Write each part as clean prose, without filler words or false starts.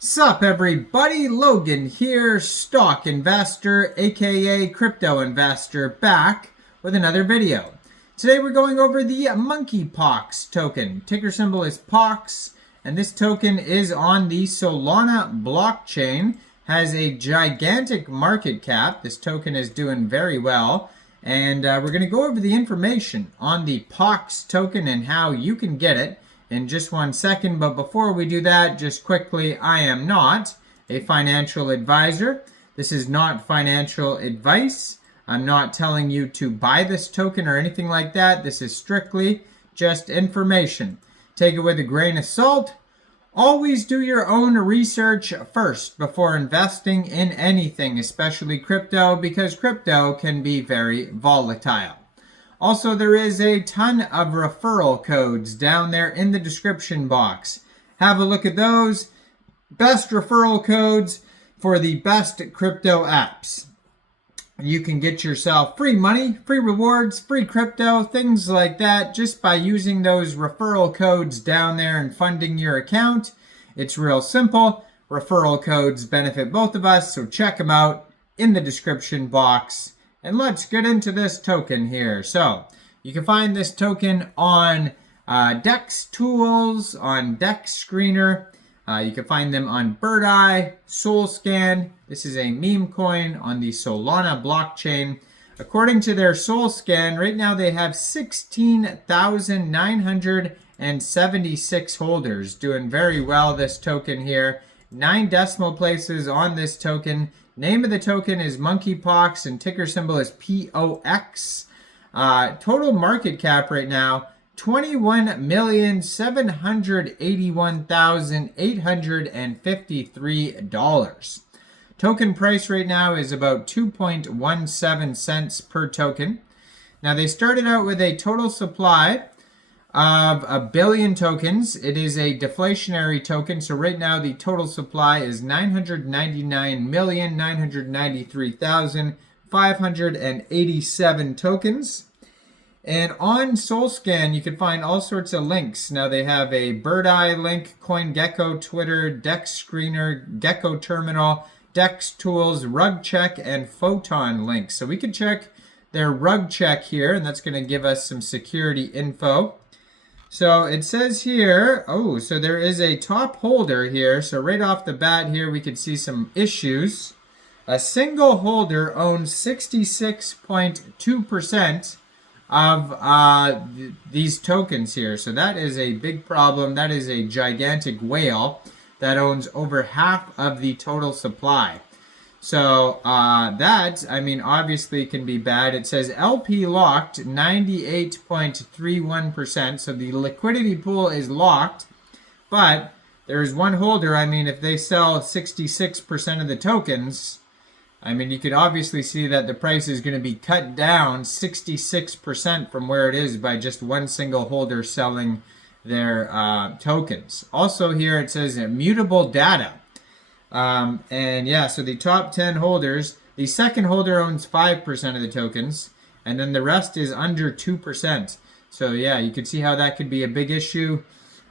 Sup everybody, Logan here, stock investor aka crypto investor, back with another video. Today we're going over the monkeypox token. Ticker symbol is POX, and this token is on the Solana blockchain. Has a gigantic market cap. This token is doing very well, and we're going to go over the information on the POX token and how you can get it in just 1 second. But before we do that, just quickly, I am not a financial advisor. This is not financial advice. I'm not telling you to buy this token or anything like that. This is strictly just information. Take it with a grain of salt. Always do your own research first before investing in anything, especially crypto, because crypto can be very volatile. Also, there is a ton of referral codes down there in the description box. Have a look at those. Best referral codes for the best crypto apps. You can get yourself free money, free rewards, free crypto, things like that, just by using those referral codes down there and funding your account. It's real simple. Referral codes benefit both of us, so check them out in the description box. And let's get into this token here. So you can find this token on DEX Tools, on DEX Screener. You can find them on Birdeye, SolScan. This is a meme coin on the Solana blockchain. According to their SolScan, right now they have 16,976 holders. Doing very well, this token here. 9 decimal places on this token. Name of the token is monkeypox and ticker symbol is POX. Total market cap right now, $21,781,853. Token price right now is about 2.17 cents per token. Now they started out with a total supply of 1 billion tokens. It is a deflationary token, so right now the total supply is 999,993,587 tokens. And on SolScan, you can find all sorts of links. Now they have a Birdeye link, CoinGecko, Twitter, DEX Screener, Gecko Terminal, DEX Tools, Rug Check, and Photon links. So we can check their Rug Check here, and that's going to give us some security info. So it says here, so there is a top holder here. So right off the bat here, we can see some issues. A single holder owns 66.2% of these tokens here. So that is a big problem. That is a gigantic whale that owns over half of the total supply. So that, I mean, obviously can be bad. It says LP locked 98.31%. So the liquidity pool is locked, but there is one holder. I mean, if they sell 66% of the tokens, I mean, you could obviously see that the price is going to be cut down 66% from where it is by just one single holder selling their tokens. Also here it says immutable data. And yeah, so the top 10 holders, the second holder owns 5% of the tokens, and then the rest is under 2%. So yeah, you can see how that could be a big issue.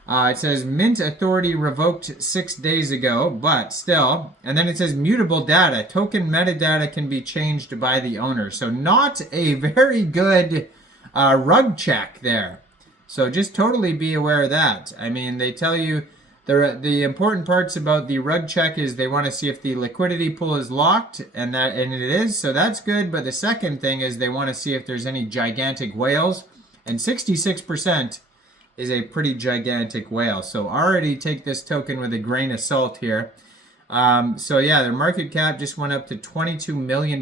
It says mint authority revoked 6 days ago, but still. And then it says mutable data. Token metadata can be changed by the owner. So not a very good rug check there. So just totally be aware of that. I mean, they tell you the important parts about the rug check is they want to see if the liquidity pool is locked, and it is, so that's good. But the second thing is they want to see if there's any gigantic whales, and 66% is a pretty gigantic whale. So already take this token with a grain of salt here. So yeah, their market cap just went up to $22 million.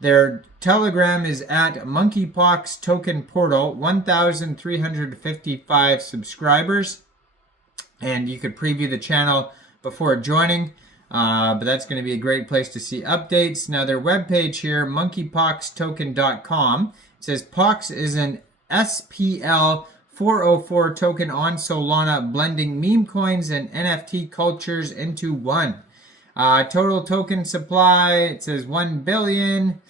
Their Telegram is at monkeypox token portal, 1,355 subscribers. And you could preview the channel before joining, but that's going to be a great place to see updates. Now their webpage here, monkeypoxtoken.com, it says POX is an SPL 404 token on Solana, blending meme coins and NFT cultures into one. Total token supply, it says 1 billion.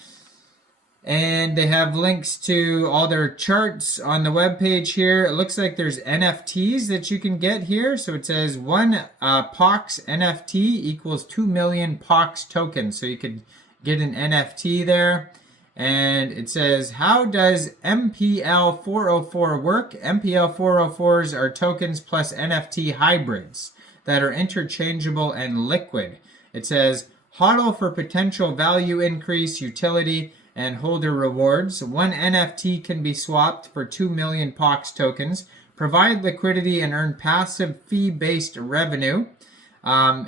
And they have links to all their charts on the webpage here. It looks like there's NFTs that you can get here. So it says one POX NFT equals 2 million POX tokens. So you could get an NFT there. And it says, how does MPL 404 work? MPL 404s are tokens plus NFT hybrids that are interchangeable and liquid. It says, HODL for potential value increase, utility, and holder rewards. One NFT can be swapped for 2 million POX tokens. Provide liquidity and earn passive fee-based revenue.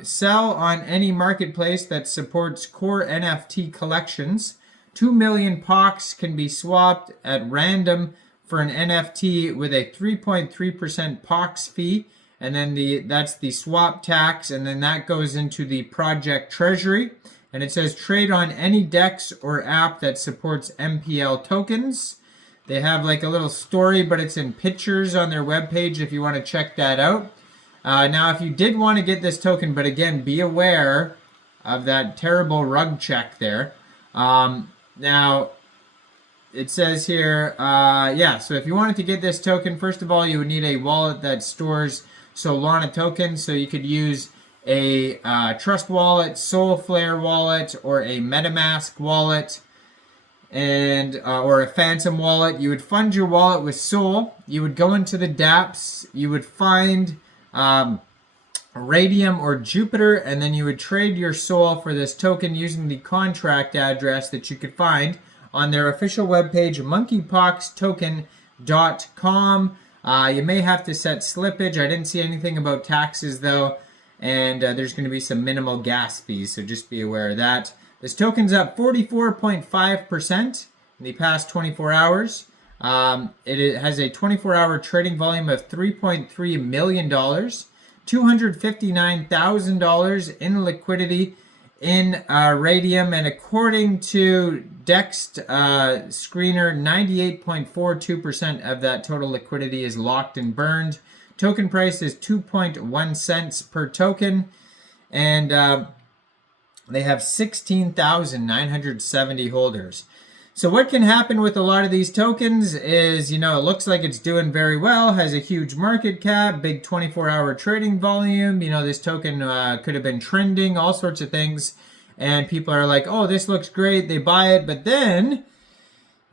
Sell on any marketplace that supports core NFT collections. 2 million POX can be swapped at random for an NFT with a 3.3% POX fee. And then that's the swap tax, and then that goes into the project treasury. And it says trade on any DEX or app that supports MPL tokens. They have like a little story, but it's in pictures on their webpage if you want to check that out. Now, if you did want to get this token, but again, be aware of that terrible rug check there. Now, it says here, so if you wanted to get this token, first of all, you would need a wallet that stores Solana tokens. So you could use a Trust wallet, Soulflare wallet, or a MetaMask wallet, and or a Phantom wallet. You would fund your wallet with Sol. You would go into the dApps. You would find Raydium or Jupiter, and then you would trade your Sol for this token using the contract address that you could find on their official webpage, monkeypoxtoken.com. You may have to set slippage. I didn't see anything about taxes though. And there's going to be some minimal gas fees, so just be aware of that. This token's up 44.5% in the past 24 hours. It has a 24-hour trading volume of $3.3 million, $259,000 in liquidity in Raydium, and according to DEX Screener, 98.42% of that total liquidity is locked and burned. Token price is 2.1 cents per token, and they have 16,970 holders. So what can happen with a lot of these tokens is, it looks like it's doing very well, has a huge market cap, big 24-hour trading volume. This token could have been trending, all sorts of things, and people are like, oh, this looks great, they buy it, but then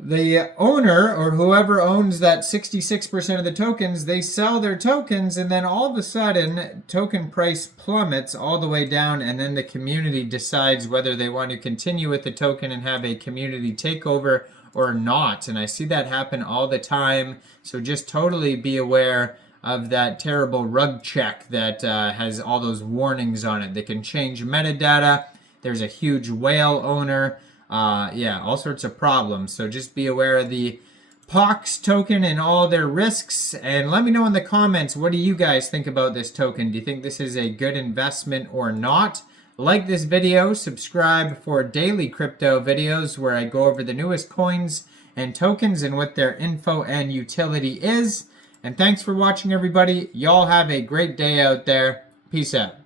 the owner or whoever owns that 66% of the tokens, they sell their tokens, and then all of a sudden token price plummets all the way down, and then the community decides whether they want to continue with the token and have a community takeover or not. And I see that happen all the time, so just totally be aware of that terrible rug check that has all those warnings on it. They can change metadata. There's a huge whale owner. All sorts of problems. So just be aware of the POX token and all their risks. And let me know in the comments, what do you guys think about this token? Do you think this is a good investment or not? Like this video, subscribe for daily crypto videos where I go over the newest coins and tokens and what their info and utility is. And thanks for watching, everybody. Y'all have a great day out there. Peace out.